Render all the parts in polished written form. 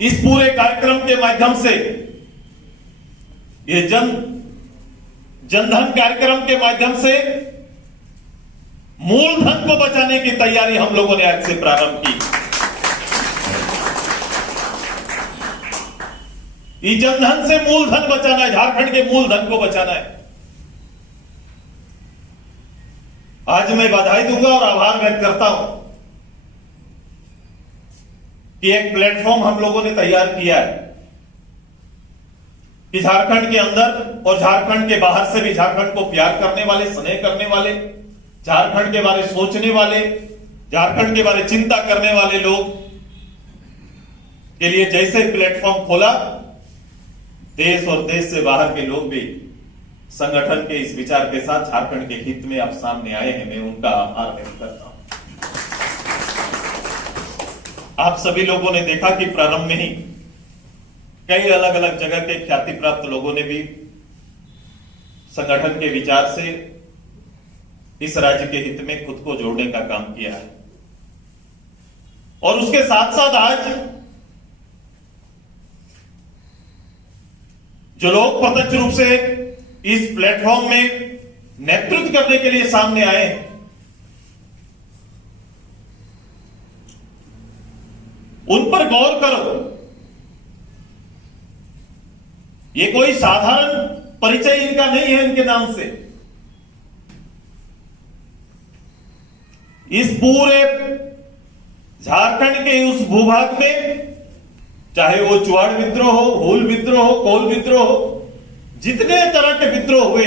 इस पूरे कार्यक्रम के माध्यम से ये जनधन कार्यक्रम के माध्यम से मूलधन को बचाने की तैयारी हम लोगों ने आज से प्रारंभ की। इस जनधन से मूलधन बचाना है, झारखंड के मूलधन को बचाना है। आज मैं बधाई दूंगा और आभार व्यक्त करता हूं कि एक प्लेटफॉर्म हम लोगों ने तैयार किया है कि झारखंड के अंदर और झारखंड के बाहर से भी झारखंड को प्यार करने वाले, स्नेह करने वाले, झारखंड के बारे सोचने वाले, झारखंड के बारे चिंता करने वाले लोग के लिए जैसे प्लेटफॉर्म खोला, देश और देश से बाहर के लोग भी संगठन के इस विचार के साथ झारखंड के हित में अब सामने आए हैं। मैं उनका आभार व्यक्त करता हूं। आप सभी लोगों ने देखा कि प्रारंभ में ही कई अलग अलग जगह के ख्याति प्राप्त लोगों ने भी संगठन के विचार से इस राज्य के हित में खुद को जोड़ने का काम किया है। और उसके साथ साथ आज जो लोग प्रत्यक्ष रूप से इस प्लेटफॉर्म में नेतृत्व करने के लिए सामने आए, उन पर गौर करो। ये कोई साधारण परिचय इनका नहीं है। इनके नाम से इस पूरे झारखंड के उस भूभाग में, चाहे वो चुआड़ विद्रोह हो, हूल विद्रोह हो, कोल विद्रोह हो, जितने तरह के विद्रोह हुए,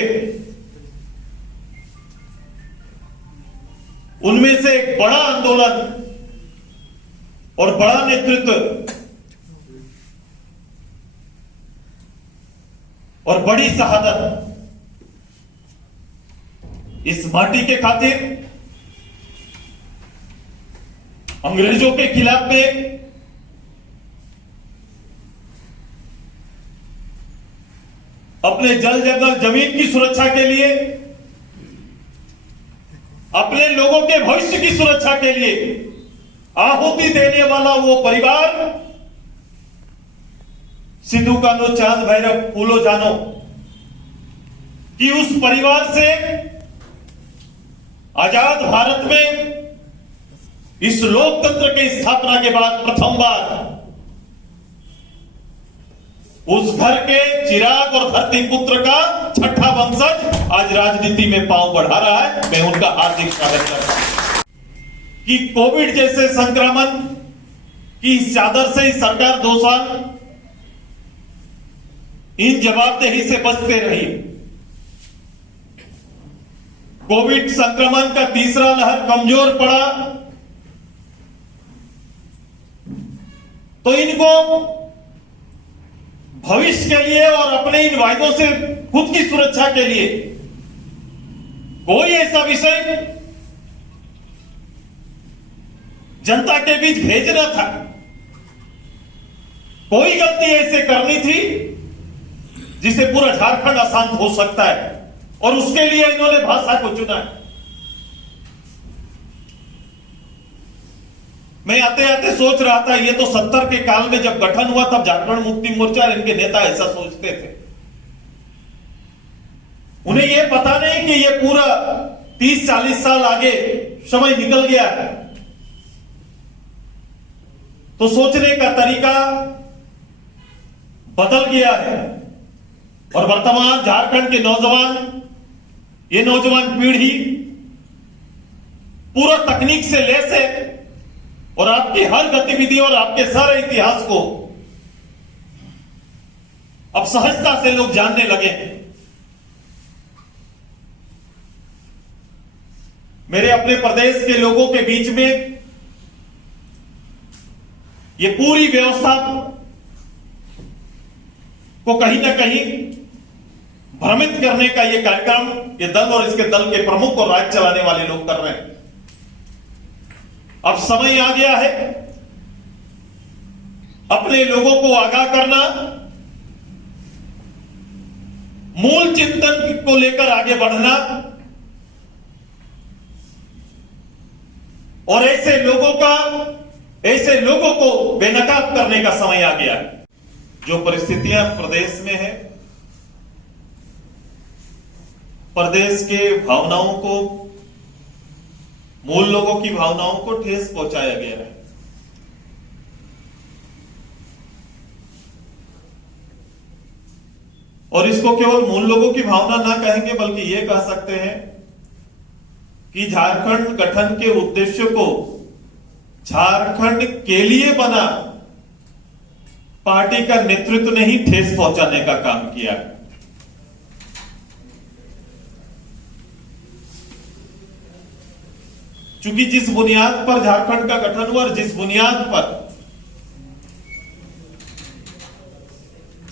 उनमें से एक बड़ा आंदोलन और बड़ा नेतृत्व और बड़ी शहादत इस माटी के खातिर अंग्रेजों के खिलाफ में अपने जल जंगल जमीन की सुरक्षा के लिए, अपने लोगों के भविष्य की सुरक्षा के लिए आहुति देने वाला वो परिवार, सिद्धू कान्हू चांद भैरव फूलो जानो, कि उस परिवार से आजाद भारत में इस लोकतंत्र की स्थापना के बाद प्रथम बार उस घर के चिराग और धरती पुत्र का छठा वंशज आज राजनीति में पांव बढ़ा रहा है। मैं उनका हार्दिक स्वागत करता हूं कि कोविड जैसे संक्रमण की चादर से ही सरकार 2 साल इन जवाबदेही से बचते रही। कोविड संक्रमण का तीसरा लहर कमजोर पड़ा तो इनको भविष्य के लिए और अपने इन वायदों से खुद की सुरक्षा के लिए कोई ऐसा विषय जनता के बीच भेजना था, कोई गलती ऐसे करनी थी जिसे पूरा झारखंड अशांत हो सकता है, और उसके लिए इन्होंने भाषा को चुना है। मैं आते आते सोच रहा था, ये तो 70 के काल में जब गठन हुआ तब झारखंड मुक्ति मोर्चा इनके नेता ऐसा सोचते थे। उन्हें यह पता नहीं कि ये पूरा 30-40 साल आगे समय निकल गया है, तो सोचने का तरीका बदल गया है। और वर्तमान झारखंड के नौजवान, ये नौजवान पीढ़ी पूरा तकनीक से लैस है और आपकी हर गतिविधि और आपके सारे इतिहास को अब सहजता से लोग जानने लगे हैं। मेरे अपने प्रदेश के लोगों के बीच में ये पूरी व्यवस्था को कहीं ना कहीं भ्रमित करने का ये कार्यक्रम ये दल और इसके दल के प्रमुख और राज्य चलाने वाले लोग कर रहे हैं। अब समय आ गया है अपने लोगों को आगाह करना, मूल चिंतन को लेकर आगे बढ़ना और ऐसे लोगों का ऐसे लोगों को बेनकाब करने का समय आ गया है। जो परिस्थितियां प्रदेश में है, प्रदेश के भावनाओं को, मूल लोगों की भावनाओं को ठेस पहुंचाया गया है। और इसको केवल मूल लोगों की भावना ना कहेंगे, बल्कि यह कह सकते हैं कि झारखंड गठन के उद्देश्य को झारखंड के लिए बना पार्टी का नेतृत्व ने ही ठेस पहुंचाने का काम किया। क्योंकि जिस बुनियाद पर झारखंड का गठन हुआ और जिस बुनियाद पर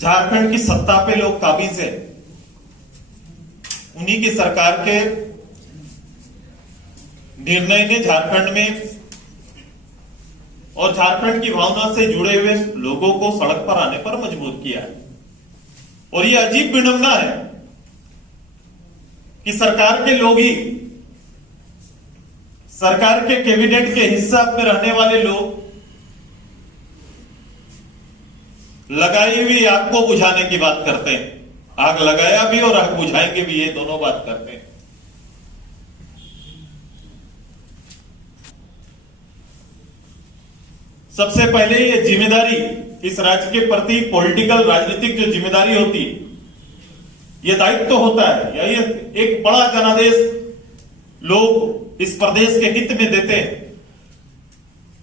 झारखंड की सत्ता पे लोग काबिज है, उन्हीं की सरकार के निर्णय ने झारखंड में और झारखंड की भावना से जुड़े हुए लोगों को सड़क पर आने पर मजबूर किया है। और यह अजीब विडंबना है कि सरकार के लोग ही, सरकार के कैबिनेट के हिस्सा में रहने वाले लोग लगाई हुई आग को बुझाने की बात करते हैं। आग लगाया भी और आग बुझाएंगे भी, ये दोनों बात करते हैं। सबसे पहले ये जिम्मेदारी, इस राज्य के प्रति पॉलिटिकल राजनीतिक जो जिम्मेदारी होती है, ये दायित्व तो होता है, या ये एक बड़ा जनादेश लोग इस प्रदेश के हित में देते हैं,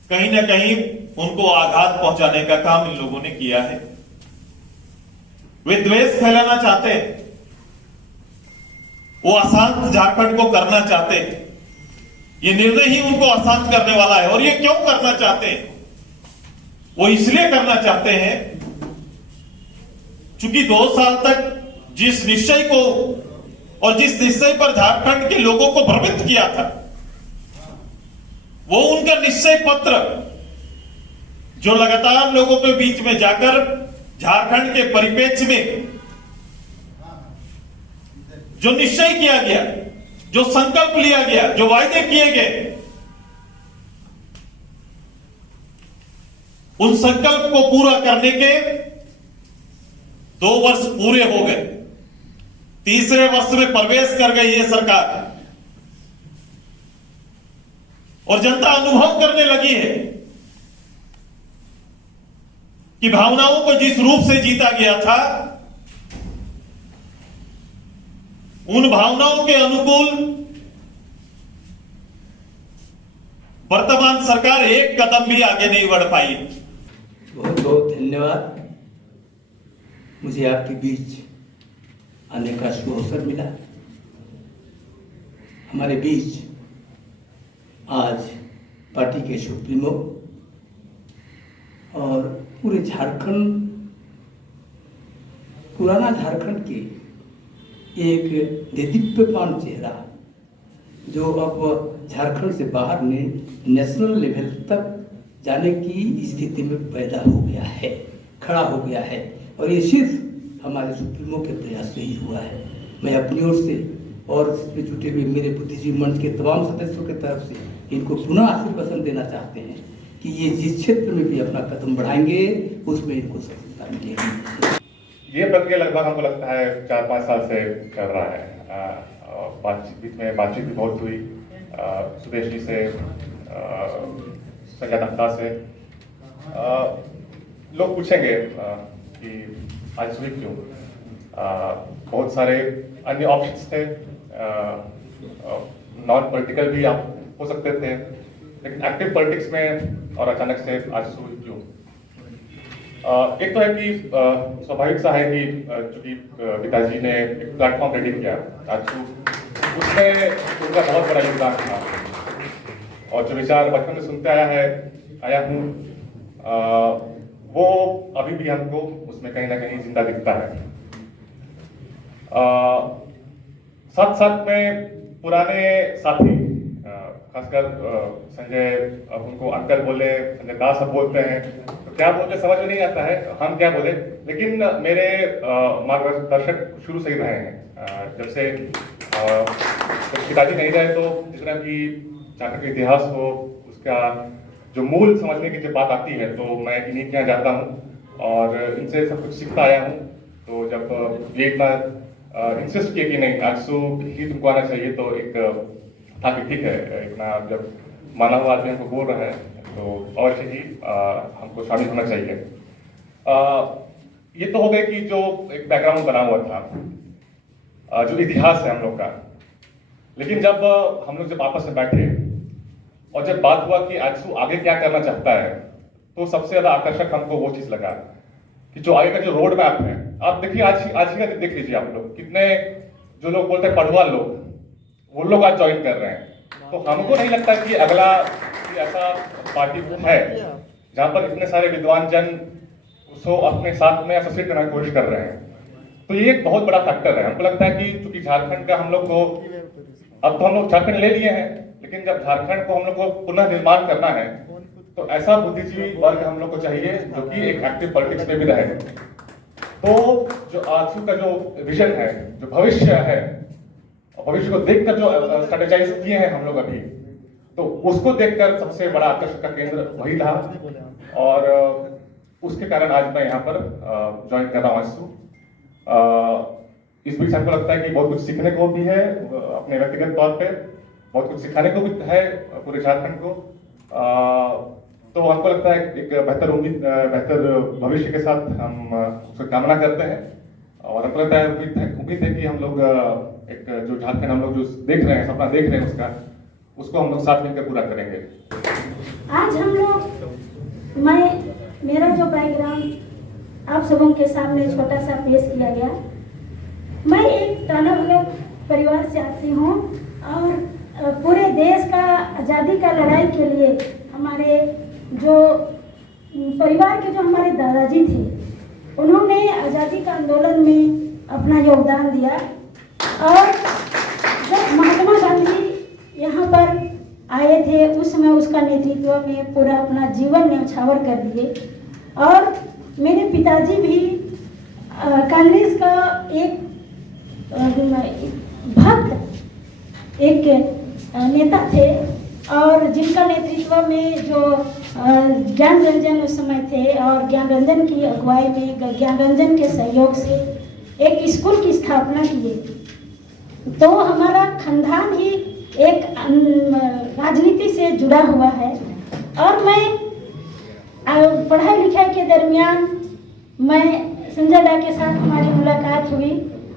कहीं ना कहीं उनको आघात पहुंचाने का काम इन लोगों ने किया है। वे द्वेष फैलाना चाहते हैं, वो अशांत झारखंड को करना चाहते हैं। ये निर्णय ही उनको अशांत करने वाला है। और ये क्यों करना चाहते हैं? वो इसलिए करना चाहते हैं क्योंकि 2 साल तक जिस निश्चय को और जिस निश्चय पर झारखंड के लोगों को भ्रमित किया था, वो उनका निश्चय पत्र जो लगातार लोगों के बीच में जाकर झारखंड के परिप्रेक्ष्य में जो निश्चय किया गया, जो संकल्प लिया गया, जो वायदे किए गए, उन संकल्प को पूरा करने के 2 वर्ष पूरे हो गए। तीसरे वर्ष में प्रवेश कर गई ये सरकार और जनता अनुभव करने लगी है कि भावनाओं को जिस रूप से जीता गया था, उन भावनाओं के अनुकूल वर्तमान सरकार एक कदम भी आगे नहीं बढ़ पाई। बहुत बहुत धन्यवाद। मुझे आपके बीच आने का शुभ अवसर मिला। हमारे बीच आज पार्टी के सुप्रीमो और पूरे झारखंड, पुराना झारखंड के एक देदीप्यमान चेहरा जो अब झारखंड से बाहर नेशनल लेवल तक जाने की स्थिति में पैदा हो गया है, खड़ा हो गया है। और ये सिर्फ हमारे सुप्रीमो के प्रयास से ही हुआ है। मैं अपनी ओर से और इसमें जुटे हुए मेरे बुद्धिजीवी मंच के तमाम सदस्यों की तरफ से इनको पुनः आशीर्वाद देना चाहते हैं कि ये जिस क्षेत्र में भी अपना कदम बढ़ाएंगे उसमें इनको सफलता मिलेगी। ये प्रक्रिया लगभग हमको लगता है 4-5 साल से चल रहा है। बीच में बातचीत भी बहुत हुई सुदेश जी से, संजय नक्ता से। लोग पूछेंगे कि आज हुई क्यों। बहुत सारे अन्य ऑप्शंस थे, नॉन पॉलिटिकल भी आप हो सकते थे, लेकिन एक्टिव पॉलिटिक्स में और अचानक से आज हुई क्यों। एक तो है कि स्वाभाविक सा है कि चूंकि पिताजी ने एक प्लेटफॉर्म रेडी किया आजसू, उसमें उनका बहुत बड़ा योगदान था। और जो विचार बचपन में सुनते आया हूँ, वो अभी भी हमको उसमें कहीं ना कहीं जिंदा दिखता है। साथ साथ में पुराने साथी, खासकर संजय, अब उनको अंकल बोले, संजय दास अब बोलते हैं, तो क्या बोलते समझ में नहीं आता है हम क्या बोले। लेकिन मेरे मार्गदर्शक शुरू से ही रहे हैं। जब से पिताजी नहीं रहे तो जिस तरह की झारखंड का इतिहास हो, उसका जो मूल समझने की जब बात आती है तो मैं इन्हीं के यहाँ जाता हूँ और इनसे सब कुछ सीखता आया हूँ। तो जब ये इतना इंसिस्ट किए कि नहीं आजसू ही तुमको आना चाहिए, तो एक था कि ठीक है, इतना जब माना हुआ आदमी हमको बोल रहा है तो अवश्य ही हमको शामिल होना चाहिए। ये तो हो गया कि जो एक बैकग्राउंड बना हुआ था, जो इतिहास है हम लोग का। लेकिन जब हम लोग जब आपस में बैठे और जब बात हुआ कि आजसू आगे क्या करना चाहता है, तो सबसे ज्यादा आकर्षक हमको वो चीज लगा कि जो आगे का जो रोड मैप है, आप देखिए आज ही का देख लीजिए आप लोग, कितने जो लोग बोलते हैं पढ़वा लोग, वो लोग आज ज्वाइन कर रहे हैं। तो हमको नहीं लगता कि अगला ऐसा पार्टी है जहां पर इतने सारे विद्वान जन उसको अपने साथ में एसोसिएट करने की कोशिश कर रहे हैं। तो ये एक बहुत बड़ा फैक्टर है। हमको लगता है कि चूंकि झारखंड का हम लोग को अब तो हम लोग झारखंड ले लिए हैं, लेकिन जब झारखंड को हम लोग को पुनः निर्माण करना है तो ऐसा बुद्धिजीवी वर्ग हम लोग को चाहिए जो कि एक एक्टिव पॉलिटिक्स में भी रहे। तो जो आजसू का जो विजन है, जो भविष्य है, भविष्य को देखकर जो स्ट्रेटेजाइज किए हैं हम लोग अभी, तो उसको देखकर सबसे बड़ा आकर्षण का केंद्र वही था। और उसके कारण आज मैं यहाँ पर ज्वाइन कर रहा हूँ आजसू। इस बीच हमको लगता है कि बहुत कुछ सीखने को भी है, अपने व्यक्तिगत तौर पे बहुत कुछ सिखाने को भी है पूरे झारखंड को। तो हमको लगता है एक बेहतर भविष्य के साथ हम उसकी कामना करते हैं। और हमको लगता है उम्मीद है कि हम लोग एक जो झारखंड हम लोग जो देख रहे हैं, सपना देख रहे हैं, उसको हम लोग साथ मिलकर पूरा करेंगे। आज हम लोग मेरा जो बैकग्राउंड आप सबों के सामने छोटा सा पेश किया गया। मैं एक ताना भगत परिवार से आती हूँ और पूरे देश का आज़ादी का लड़ाई के लिए हमारे जो परिवार के जो हमारे दादाजी थे, उन्होंने आज़ादी का आंदोलन में अपना योगदान दिया। और जब महात्मा गांधी यहाँ पर आए थे उस समय उसका नेतृत्व में पूरा अपना जीवन न्यौछावर कर दिए। और मेरे पिताजी भी कांग्रेस का एक भक्त एक नेता थे और जिनका नेतृत्व में जो ज्ञान रंजन उस समय थे, और ज्ञान रंजन की अगुवाई में ज्ञान रंजन के सहयोग से एक स्कूल की स्थापना किए। तो हमारा खानदान ही एक राजनीति से जुड़ा हुआ है। और मैं पढ़ाई लिखाई के दरमियान मैं संजय दा के साथ हमारी मुलाकात हुई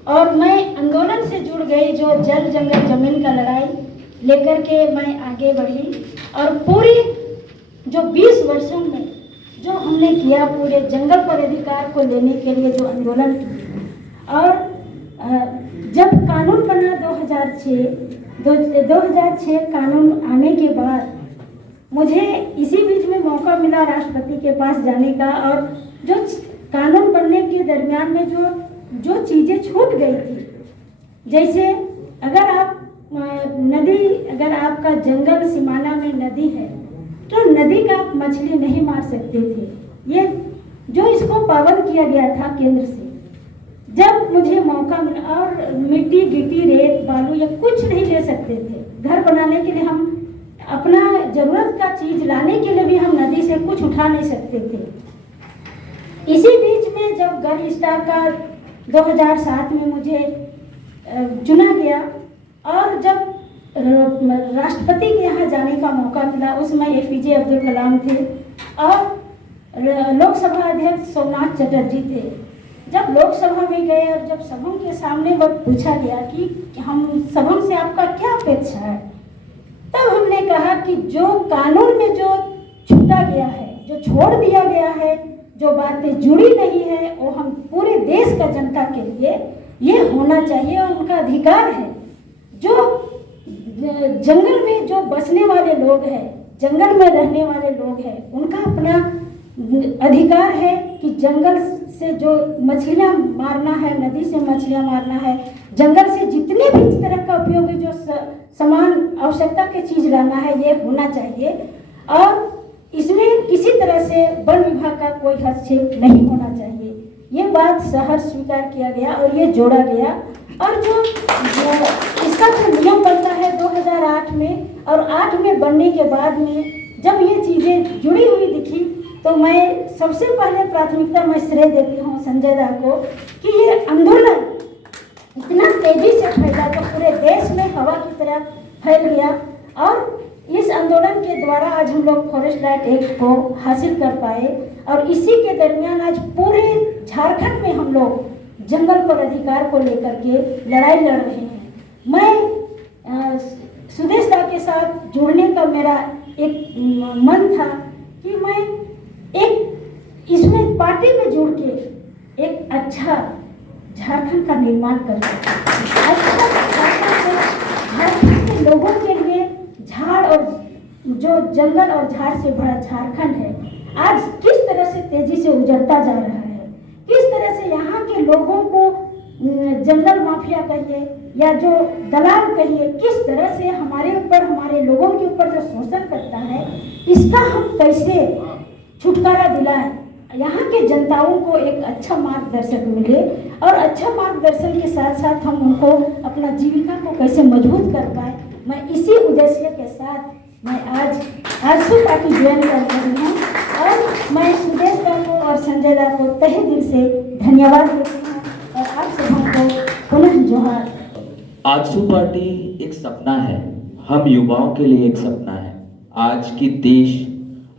और मैं आंदोलन से जुड़ गई, जो जल जंगल जमीन का लड़ाई लेकर के मैं आगे बढ़ी। और पूरी जो 20 वर्षों में जो हमने किया, पूरे जंगल पर अधिकार को लेने के लिए जो आंदोलन किया। और जब कानून बना 2006 कानून आने के बाद मुझे इसी बीच में मौका मिला राष्ट्रपति के पास जाने का। और जो कानून बनने के दरमियान में जो चीज़ें छूट गई थी, जैसे अगर आपका जंगल सीमाना में नदी है तो नदी का आप मछली नहीं मार सकते थे। ये जो इसको पाबंद किया गया था केंद्र से, जब मुझे मौका मिला। और मिट्टी गिट्टी रेत बालू या कुछ नहीं ले सकते थे। घर बनाने के लिए हम अपना जरूरत का चीज लाने के लिए भी हम नदी से कुछ उठा नहीं सकते थे। इसी बीच में जब गर्ल स्टार का 2007 में मुझे चुना गया और जब राष्ट्रपति के यहाँ जाने का मौका मिला, उसमें APJ अब्दुल कलाम थे और लोकसभा अध्यक्ष सोमनाथ चटर्जी थे। जब लोकसभा में गए और जब सबों के सामने वह पूछा गया कि हम सबों से आपका क्या अपेक्षा है, तब हमने कहा कि जो कानून में जो छूटा गया है, जो छोड़ दिया गया है, जो बातें जुड़ी नहीं है, वो हम पूरे देश का जनता के लिए ये होना चाहिए और उनका अधिकार है। जो जंगल में जो बसने वाले लोग हैं, जंगल में रहने वाले लोग हैं, उनका अपना अधिकार है कि जंगल से जो मछलियाँ मारना है, नदी से मछलियाँ मारना है, जंगल से जितने भी इस तरह का उपयोगी जो समान आवश्यकता की चीज़ लाना है, ये होना चाहिए। और इसमें किसी तरह से वन विभाग का कोई हस्तक्षेप नहीं होना चाहिए। ये बात सहर्ष स्वीकार किया गया और ये जोड़ा गया। और जो इसका जो नियम बनता है 2008 में, और 8 में बनने के बाद में जब ये चीज़ें जुड़ी हुई दिखी तो मैं सबसे पहले प्राथमिकता मैं श्रेय देती हूँ संजय दा को कि ये आंदोलन इतना तेजी से फैला तो पूरे देश में हवा की तरह फैल गया और इस आंदोलन के द्वारा आज हम लोग फॉरेस्ट राइट एक्ट को हासिल कर पाए और इसी के दरमियान आज पूरे झारखंड में हम लोग जंगल पर अधिकार को लेकर के लड़ाई लड़ रहे हैं। मैं सुदेश दा के साथ जुड़ने का मेरा एक मन था कि मैं एक इसमें पार्टी में जुड़ के एक अच्छा झारखंड का निर्माण कर सकूं। अच्छा झारखंड के लोगों के लिए झाड़ और जो जंगल और झाड़ से भरा झारखंड है आज किस तरह से तेजी से उजड़ता जा रहा है, किस तरह से यहाँ के लोगों को जंगल माफिया कहिए या जो दलाल कहिए किस तरह से हमारे ऊपर हमारे लोगों के ऊपर जो शोषण करता है इसका हम कैसे छुटकारा दिलाएं, यहाँ के जनताओं को एक अच्छा मार्गदर्शक मिले और अच्छा मार्गदर्शन के साथ साथ हम उनको अपना जीविका को कैसे मजबूत कर पाए। मैं इसी उद्देश्य के साथ मैं आज आजसू पार्टी ज्वाइन कर रही हूँ और मैं सुदेश दा को और संजय दा को तहे दिल से धन्यवाद देती हूँ और आप सबको पुनः जोहार। आजसू पार्टी एक सपना है, हम युवाओं के लिए एक सपना है। आज की देश,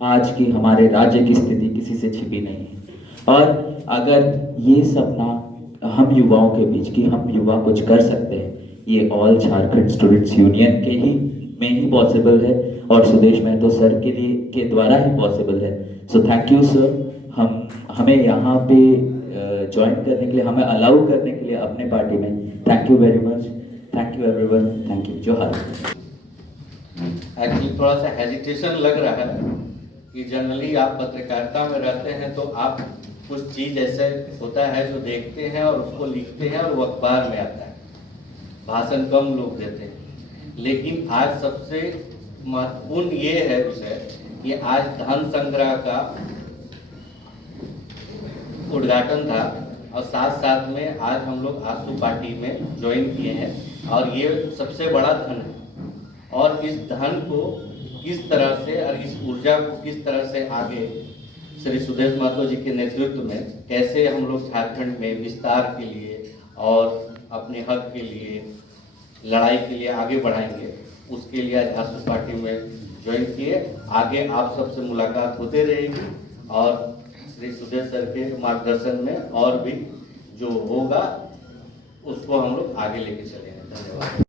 आज की हमारे राज्य की स्थिति किसी से छिपी नहीं है और अगर ये सपना हम युवाओं के बीच की हम युवा कुछ कर सकते हैं, ये ऑल झारखंड स्टूडेंट्स यूनियन के ही में ही पॉसिबल है और सुदेश महतो सर के द्वारा ही पॉसिबल है। सो थैंक यू सर, हमें यहाँ पे ज्वाइन करने के लिए, हमें अलाउ करने के लिए अपने पार्टी में। Thank you very much, thank you everyone, thank you, जोहार। एक्चुअली थोड़ा सा हेजिटेशन लग रहा है कि जनरली आप पत्रकारिता में रहते हैं तो आप कुछ चीज़ ऐसे होता है जो देखते हैं और उसको लिखते हैं और वो अखबार में आता है, भाषण कम लोग देते हैं। लेकिन आज सबसे महत्वपूर्ण ये है विषय कि आज धन संग्रह का उद्घाटन था और साथ साथ में आज हम लोग आजसू पार्टी में ज्वाइन किए हैं और ये सबसे बड़ा धन है और इस धन को किस तरह से और इस ऊर्जा को किस तरह से आगे श्री सुदेश महतो जी के नेतृत्व में कैसे हम लोग झारखंड में विस्तार के लिए और अपने हक के लिए लड़ाई के लिए आगे बढ़ाएंगे, उसके लिए आज आजसू पार्टी में ज्वाइन किए। आगे आप सबसे मुलाकात होते रहेगी और श्री सुदेश सर के मार्गदर्शन में और भी जो होगा उसको हम लोग आगे लेके चलेंगे। धन्यवाद।